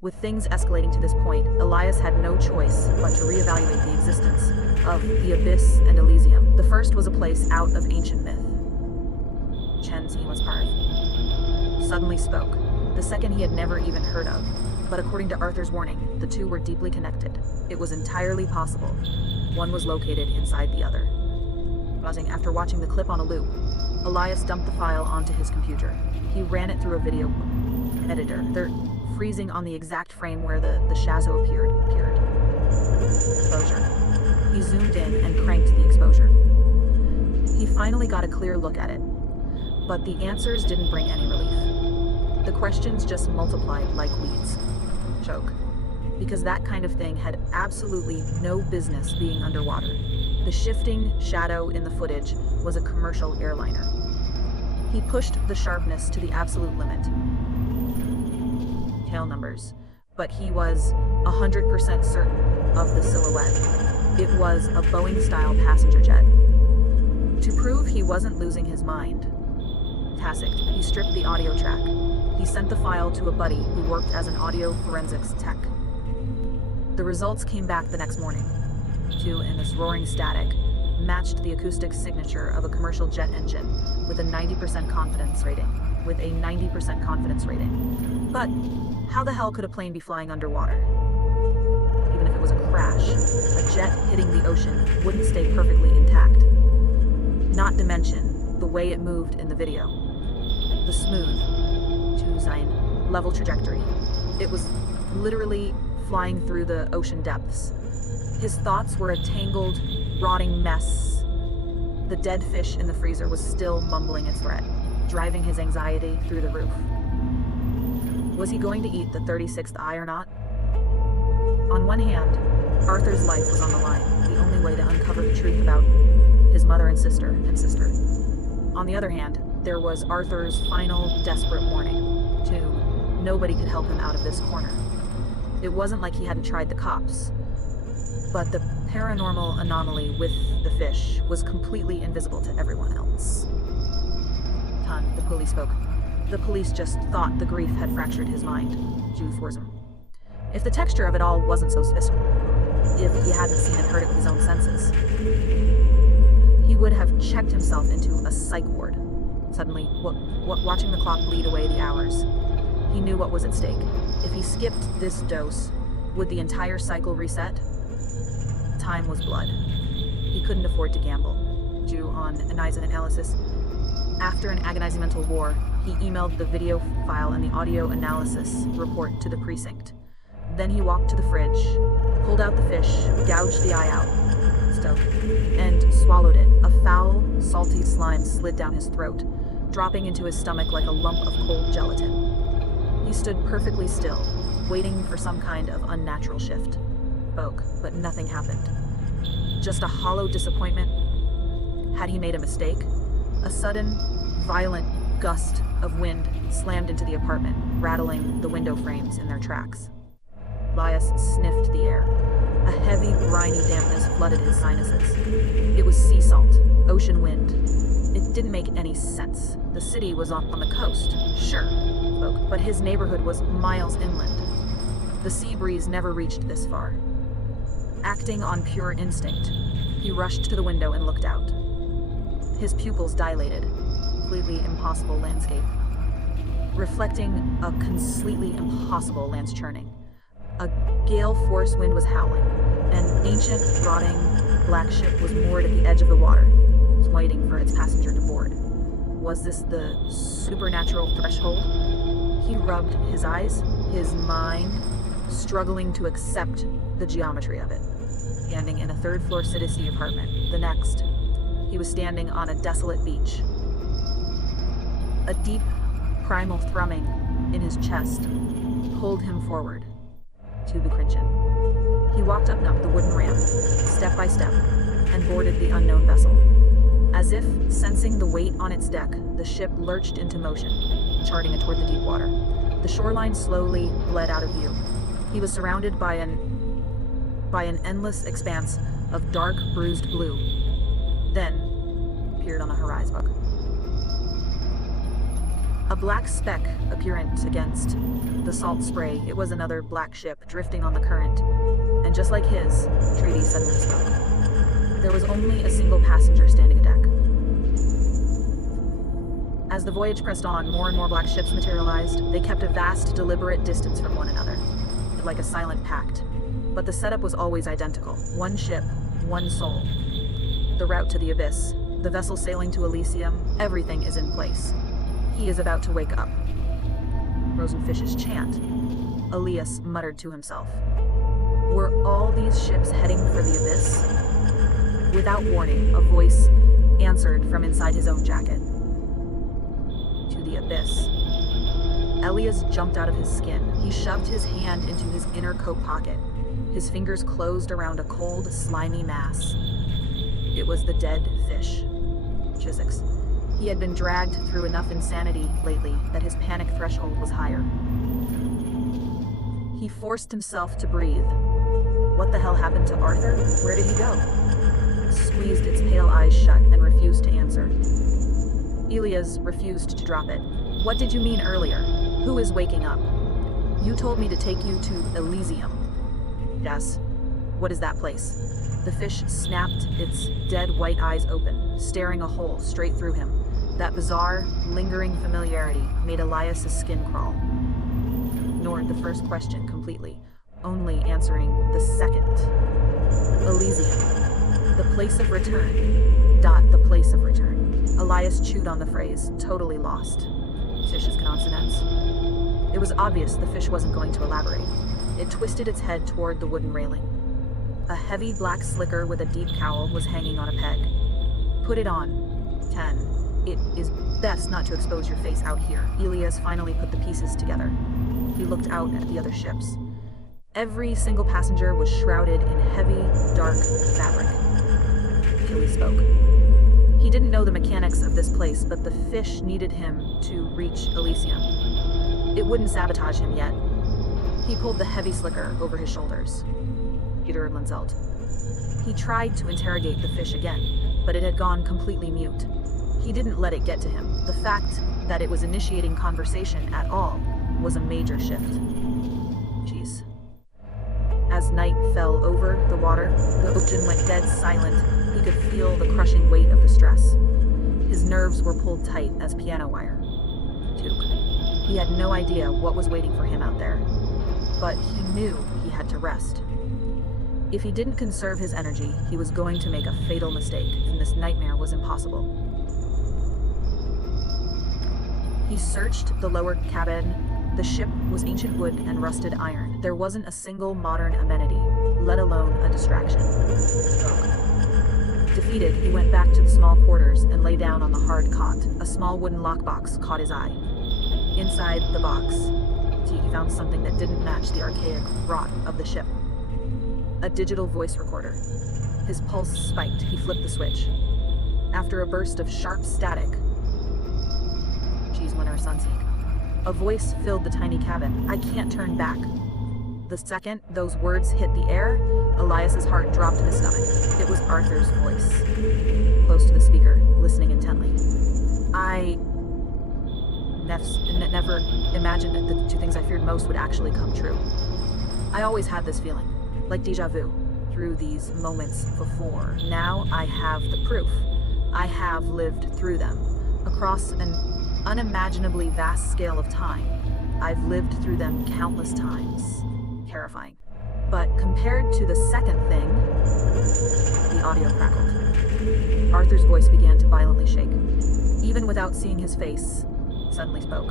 With things escalating to this point, Elias had no choice but to reevaluate the existence of the Abyss and Elysium. The first was a place out of ancient myth. Chen's Parv suddenly spoke. The second he had never even heard of. But according to Arthur's warning, the two were deeply connected. It was entirely possible one was located inside the other. Pausing after watching the clip on a loop, Elias dumped the file onto his computer. He ran it through a video editor, freezing on the exact frame where the shadow appeared. Exposure. He zoomed in and cranked the exposure. He finally got a clear look at it, but the answers didn't bring any relief. The questions just multiplied like weeds. Choke. Because that kind of thing had absolutely no business being underwater. The shifting shadow in the footage was a commercial airliner. He pushed the sharpness to the absolute limit. Tail numbers, but he was 100% certain of the silhouette. It was a Boeing-style passenger jet. To prove he wasn't losing his mind, Tacit, he stripped the audio track. He sent the file to a buddy who worked as an audio forensics tech. The results came back the next morning. In this roaring static, matched the acoustic signature of a commercial jet engine with a 90% confidence rating. But how the hell could a plane be flying underwater? Even if it was a crash, a jet hitting the ocean wouldn't stay perfectly intact. Not to mention the way it moved in the video. The smooth, level trajectory. It was literally flying through the ocean depths. His thoughts were a tangled, rotting mess. The dead fish in the freezer was still mumbling its threat, driving his anxiety through the roof. Was he going to eat the 36th eye or not? On one hand, Arthur's life was on the line, the only way to uncover the truth about his mother and sister. On the other hand, there was Arthur's final desperate warning. Nobody could help him out of this corner. It wasn't like he hadn't tried the cops, but the paranormal anomaly with the fish was completely invisible to everyone else. The police spoke. The police just thought the grief had fractured his mind. If the texture of it all wasn't so special, if he hadn't seen and heard it with his own senses, he would have checked himself into a psych ward. Suddenly, watching the clock bleed away the hours, he knew what was at stake. If he skipped this dose, would the entire cycle reset? Time was blood. He couldn't afford to gamble. On Elysium analysis. After an agonizing mental war, he emailed the video file and the audio analysis report to the precinct. Then he walked to the fridge, pulled out the fish, gouged the eye out, and swallowed it. A foul, salty slime slid down his throat, dropping into his stomach like a lump of cold gelatin. He stood perfectly still, waiting for some kind of unnatural shift. Spoke, but nothing happened. Just a hollow disappointment. Had he made a mistake? A sudden, violent gust of wind slammed into the apartment, rattling the window frames in their tracks. Elias sniffed the air. A heavy, briny dampness flooded his sinuses. It was sea salt, ocean wind. It didn't make any sense. The city was on the coast, sure, but his neighborhood was miles inland. The sea breeze never reached this far. Acting on pure instinct, he rushed to the window and looked out. His pupils dilated. Completely impossible landscape. Reflecting a completely impossible land's churning. A gale force wind was howling. An ancient, rotting black ship was moored at the edge of the water, waiting for its passenger to board. Was this the supernatural threshold? He rubbed his eyes, his mind struggling to accept the geometry of it. Standing in a third-floor city apartment. The next, he was standing on a desolate beach. A deep, primal thrumming in his chest pulled him forward to the crinchen. He walked up the wooden ramp, step by step, and boarded the unknown vessel. As if sensing the weight on its deck, the ship lurched into motion, charting it toward the deep water. The shoreline slowly bled out of view. He was surrounded by an endless expanse of dark, bruised blue. Then appeared on the horizon. A black speck apparent against the salt spray. It was another black ship drifting on the current. And just like his, Treaty suddenly spoke. There was only a single passenger standing adeck. As the voyage pressed on, more and more black ships materialized. They kept a vast, deliberate distance from one another, like a silent pact. But the setup was always identical. One ship, one soul. The route to the abyss, the vessel sailing to Elysium, everything is in place. He is about to wake up. Rosenfish's chant. Elias muttered to himself. Were all these ships heading for the abyss? Without warning, a voice answered from inside his own jacket. To the abyss. Elias jumped out of his skin. He shoved his hand into his inner coat pocket. His fingers closed around a cold, slimy mass. It was the dead fish. Chiswick's. He had been dragged through enough insanity lately that his panic threshold was higher. He forced himself to breathe. What the hell happened to Arthur? Where did he go? Squeezed its pale eyes shut and refused to answer. Elias refused to drop it. What did you mean earlier? Who is waking up? You told me to take you to Elysium. Yes. What is that place? The fish snapped its dead white eyes open, staring a hole straight through him. That bizarre, lingering familiarity made Elias' skin crawl. Ignored the first question completely, only answering the second. Elysium. The place of return. The place of return. Elias chewed on the phrase, totally lost. Fish's consonants. It was obvious the fish wasn't going to elaborate. It twisted its head toward the wooden railing. A heavy black slicker with a deep cowl was hanging on a peg. Put it on. 10. It is best not to expose your face out here. Elias finally put the pieces together. He looked out at the other ships. Every single passenger was shrouded in heavy, dark fabric. Achilles spoke. He didn't know the mechanics of this place, but the fish needed him to reach Elysium. It wouldn't sabotage him yet. He pulled the heavy slicker over his shoulders. Peter Blinzelt. He tried to interrogate the fish again, but it had gone completely mute. He didn't let it get to him. The fact that it was initiating conversation at all was a major shift. Jeez. As night fell over the water, the ocean went dead silent. He could feel the crushing weight of the stress. His nerves were pulled tight as piano wire. Took. He had no idea what was waiting for him out there, but he knew he had to rest. If he didn't conserve his energy, he was going to make a fatal mistake, and this nightmare was impossible. He searched the lower cabin. The ship was ancient wood and rusted iron. There wasn't a single modern amenity, let alone a distraction. Defeated, he went back to the small quarters and lay down on the hard cot. A small wooden lockbox caught his eye. Inside the box, he found something that didn't match the archaic rot of the ship. A digital voice recorder. His pulse spiked. He flipped the switch. After a burst of sharp static, a voice filled the tiny cabin. I can't turn back. The second those words hit the air, Elias's heart dropped in his stomach. It was Arthur's voice, close to the speaker, listening intently. I never imagined that the two things I feared most would actually come true. I always had this feeling, like déjà vu, through these moments before. Now I have the proof. I have lived through them, across an unimaginably vast scale of time. I've lived through them countless times. Terrifying. But compared to the second thing, the audio crackled. Arthur's voice began to violently shake. Even without seeing his face, suddenly spoke.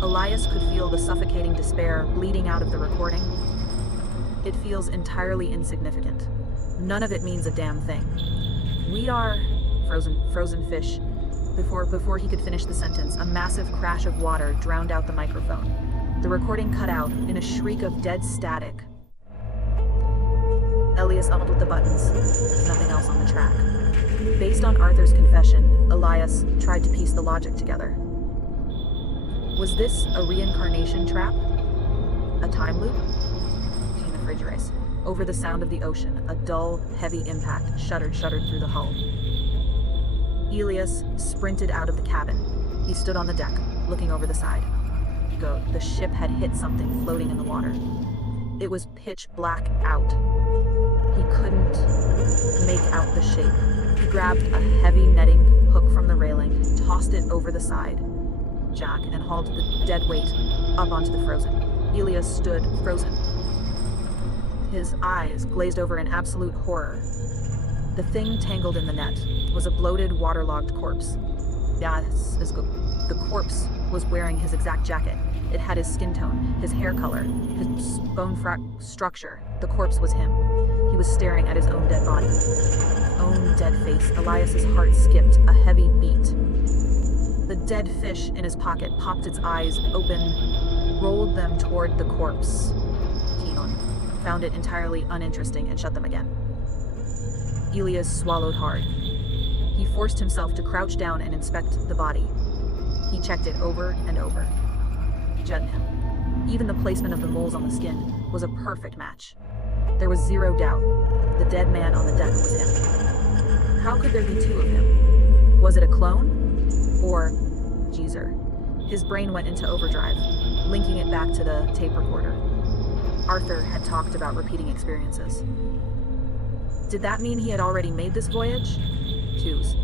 Elias could feel the suffocating despair bleeding out of the recording. It feels entirely insignificant. None of it means a damn thing. We are frozen fish. Before he could finish the sentence, a massive crash of water drowned out the microphone. The recording cut out in a shriek of dead static. Elias fumbled with the buttons. There's nothing else on the track. Based on Arthur's confession, Elias tried to piece the logic together. Was this a reincarnation trap? A time loop? Came the fridge race. Over the sound of the ocean, a dull, heavy impact shuddered through the hull. Elias sprinted out of the cabin. He stood on the deck, looking over the side. The ship had hit something floating in the water. It was pitch black out. He couldn't make out the shape. He grabbed a heavy netting hook from the railing, tossed it over the side, jack, and hauled the dead weight up onto the frozen. Elias stood frozen. His eyes glazed over in absolute horror. The thing tangled in the net was a bloated, waterlogged corpse. The corpse was wearing his exact jacket. It had his skin tone, his hair color, his bone structure. The corpse was him. He was staring at his own dead body. Own dead face. Elias's heart skipped a heavy beat. The dead fish in his pocket popped its eyes open, rolled them toward the corpse. Kenon found it entirely uninteresting and shut them again. Elias swallowed hard. He forced himself to crouch down and inspect the body. He checked it over and over. Even the placement of the moles on the skin was a perfect match. There was zero doubt. The dead man on the deck was him. How could there be two of him? Was it a clone? Or Jeezer? His brain went into overdrive, linking it back to the tape recorder. Arthur had talked about repeating experiences. Did that mean he had already made this voyage? Choose.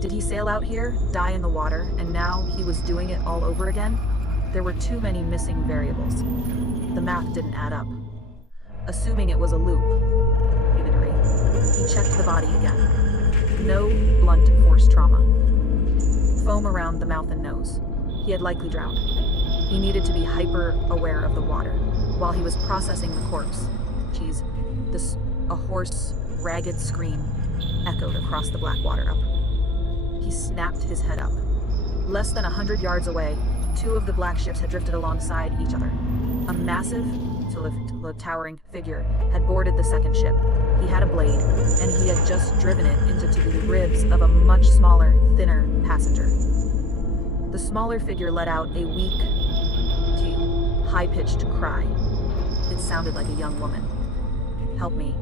Did he sail out here, die in the water, and now he was doing it all over again? There were too many missing variables. The math didn't add up. Assuming it was a loop. He checked the body again. No blunt force trauma. Foam around the mouth and nose. He had likely drowned. He needed to be hyper-aware of the water while he was processing the corpse. A hoarse, ragged scream echoed across the black water up. He snapped his head up. Less than 100 yards away, two of the black ships had drifted alongside each other. A massive, towering figure had boarded the second ship. He had a blade, and he had just driven it into the ribs of a much smaller, thinner passenger. The smaller figure let out a weak, high-pitched cry. It sounded like a young woman. Help me.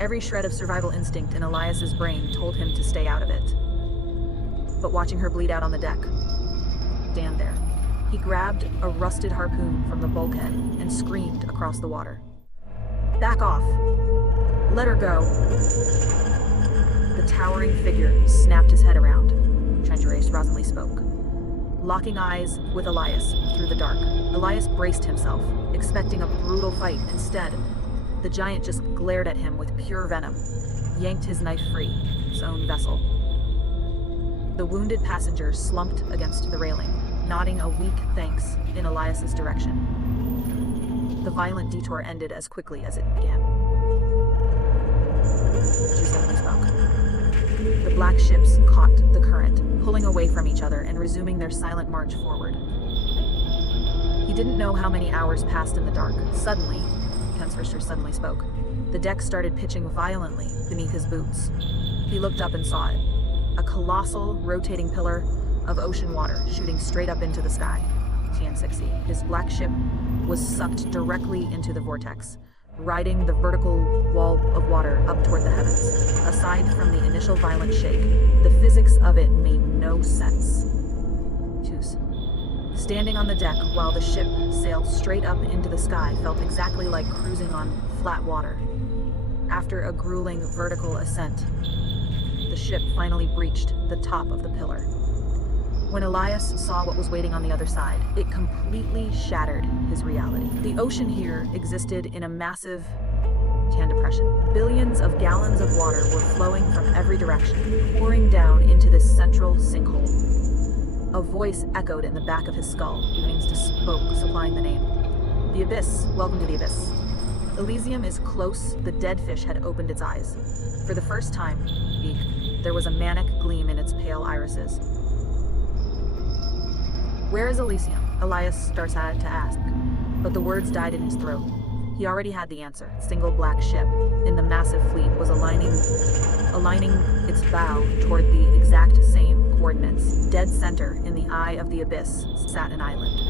Every shred of survival instinct in Elias's brain told him to stay out of it. But watching her bleed out on the deck, stand there. He grabbed a rusted harpoon from the bulkhead and screamed across the water. Back off! Let her go! The towering figure snapped his head around. Trencherase brazenly spoke, locking eyes with Elias through the dark. Elias braced himself, expecting a brutal fight. Instead, the giant just glared at him with pure venom, yanked his knife free, his own vessel. The wounded passenger slumped against the railing, nodding a weak thanks in Elias's direction. The violent detour ended as quickly as it began. She suddenly spoke. The black ships caught the current, pulling away from each other and resuming their silent march forward. He didn't know how many hours passed in the dark. Suddenly, Kensrister suddenly spoke. The deck started pitching violently beneath his boots. He looked up and saw it. A colossal, rotating pillar of ocean water shooting straight up into the sky. TN60. His black ship was sucked directly into the vortex, riding the vertical wall of water up toward the heavens. Aside from the initial violent shake, the physics of it made no sense. Choose. Standing on the deck while the ship sailed straight up into the sky felt exactly like cruising on flat water. After a grueling vertical ascent, the ship finally breached the top of the pillar. When Elias saw what was waiting on the other side, it completely shattered his reality. The ocean here existed in a massive depression. Billions of gallons of water were flowing from every direction, pouring down into this central sinkhole. A voice echoed in the back of his skull, beginning to spoke, supplying the name. The Abyss. Welcome to the Abyss. Elysium is close. The dead fish had opened its eyes. For the first time, there was a manic gleam in its pale irises. Where is Elysium? Elias starts to ask, but the words died in his throat. He already had the answer. A single black ship in the massive fleet was aligning its bow toward the exact same coordinates. Dead center in the eye of the abyss sat an island.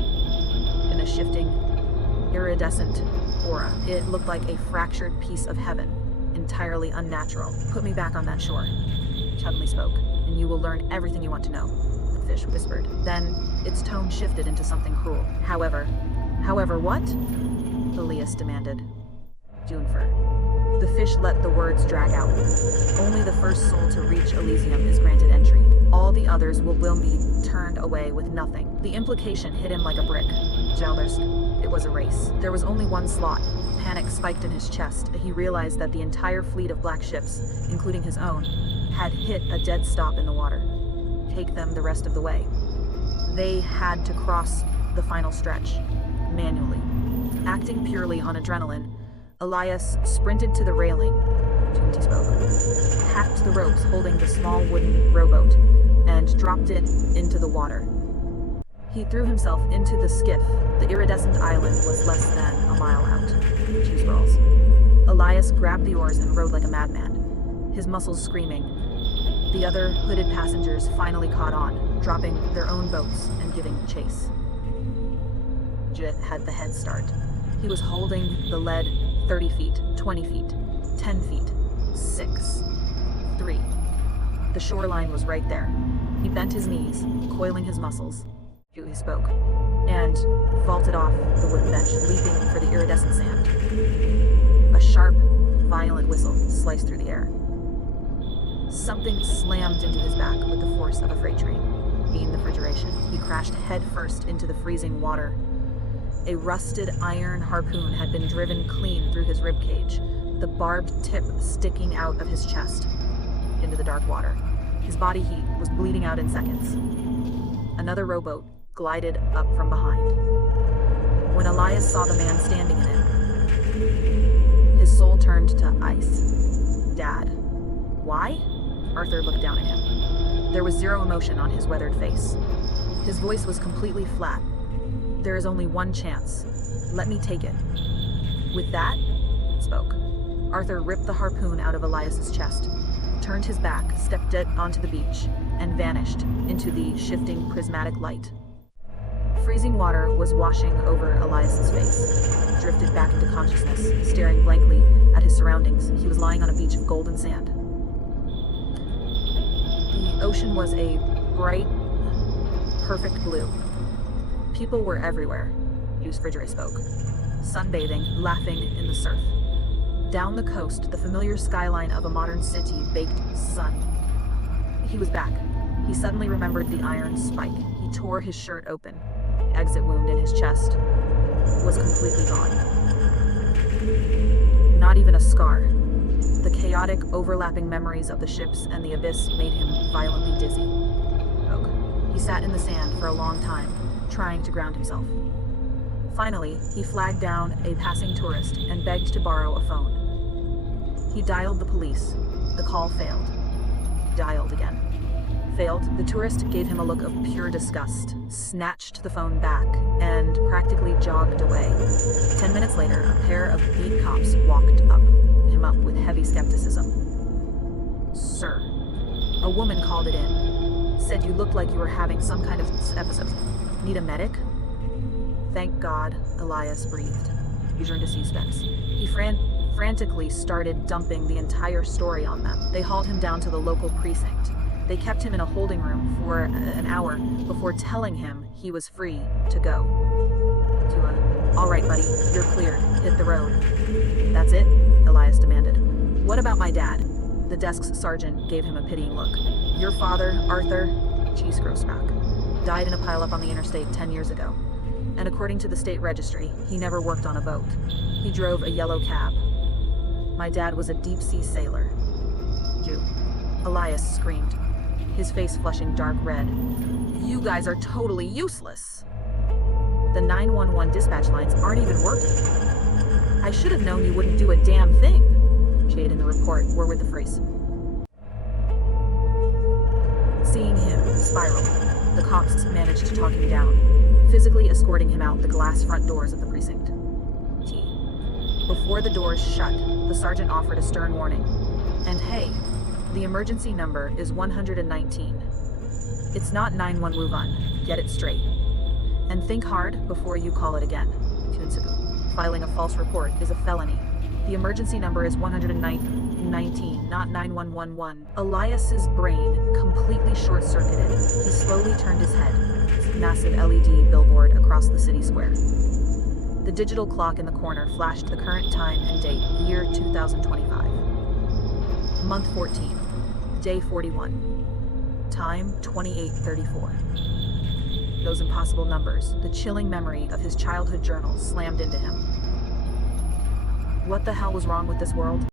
In a shifting, iridescent aura, it looked like a fractured piece of heaven, entirely unnatural. Put me back on that shore, Chudley spoke, and you will learn everything you want to know, the fish whispered. Then Its tone shifted into something cruel. However what? Elias demanded. Junifer. The fish let the words drag out. Only the first soul to reach Elysium is granted entry. All the others will be turned away with nothing. The implication hit him like a brick. Jaldersk. It was a race. There was only one slot. Panic spiked in his chest. He realized that the entire fleet of black ships, including his own, had hit a dead stop in the water. Take them the rest of the way. They had to cross the final stretch, manually. Acting purely on adrenaline, Elias sprinted to the railing, Tunti spoke, hacked the ropes holding the small wooden rowboat, and dropped it into the water. He threw himself into the skiff. The iridescent island was less than a mile out. Cheese rolls. Elias grabbed the oars and rowed like a madman, his muscles screaming. The other hooded passengers finally caught on, dropping their own boats and giving chase. Jit had the head start. He was holding the lead 30 feet, 20 feet, 10 feet, 6, 3. The shoreline was right there. He bent his knees, coiling his muscles. He spoke, and vaulted off the wooden bench, leaping for the iridescent sand. A sharp, violent whistle sliced through the air. Something slammed into his back with the force of a freight train. Being the refrigeration, he crashed headfirst into the freezing water. A rusted iron harpoon had been driven clean through his ribcage, the barbed tip sticking out of his chest into the dark water. His body heat was bleeding out in seconds. Another rowboat glided up from behind. When Elias saw the man standing in it, his soul turned to ice. Dad. Why? Arthur looked down at him. There was zero emotion on his weathered face. His voice was completely flat. There is only one chance. Let me take it. With that, spoke. Arthur ripped the harpoon out of Elias's chest, turned his back, stepped it onto the beach, and vanished into the shifting prismatic light. Freezing water was washing over Elias's face. Drifted back into consciousness, staring blankly at his surroundings. He was lying on a beach of golden sand. The ocean was a bright, perfect blue. People were everywhere. Fridgere spoke, sunbathing, laughing in the surf. Down the coast, the familiar skyline of a modern city baked sun. He was back. He suddenly remembered the iron spike. He tore his shirt open. The exit wound in his chest was completely gone. Not even a scar. The chaotic, overlapping memories of the ships and the abyss made him violently dizzy. He sat in the sand for a long time, trying to ground himself. Finally, he flagged down a passing tourist and begged to borrow a phone. He dialed the police. The call failed. Dialed again. Failed. The tourist gave him a look of pure disgust, snatched the phone back, and practically jogged away. 10 minutes later, a pair of beat cops walked him up with heavy skepticism. Sir, a woman called it in. Said you looked like you were having some kind of episode. Need a medic? Thank God, Elias breathed. He turned to suspects. He frantically started dumping the entire story on them. They hauled him down to the local precinct. They kept him in a holding room for an hour before telling him he was free to go. All right, buddy, you're cleared. Hit the road. That's it? Elias demanded. What about my dad? The desk's sergeant gave him a pitying look. Your father, Arthur, Cheese Grossback, died in a pileup on the interstate 10 years ago. And according to the state registry, he never worked on a boat. He drove a yellow cab. My dad was a deep-sea sailor. You. Elias screamed, his face flushing dark red. You guys are totally useless. The 911 dispatch lines aren't even working. I should have known you wouldn't do a damn thing. Jade and the report were with the phrase. Seeing him spiral, the cops managed to talk him down, physically escorting him out the glass front doors of the precinct. Before the doors shut, the sergeant offered a stern warning. And hey, the emergency number is 119. It's not 911. Get it straight. And think hard before you call it again. Tunsagu. Filing a false report is a felony. The emergency number is 119, not 9111. Elias's brain completely short-circuited. He slowly turned his head. massive LED billboard across the city square. The digital clock in the corner flashed the current time and date, year 2025. Month 14, day 41. Time 28:34. Those impossible numbers, the chilling memory of his childhood journal, slammed into him. What the hell was wrong with this world?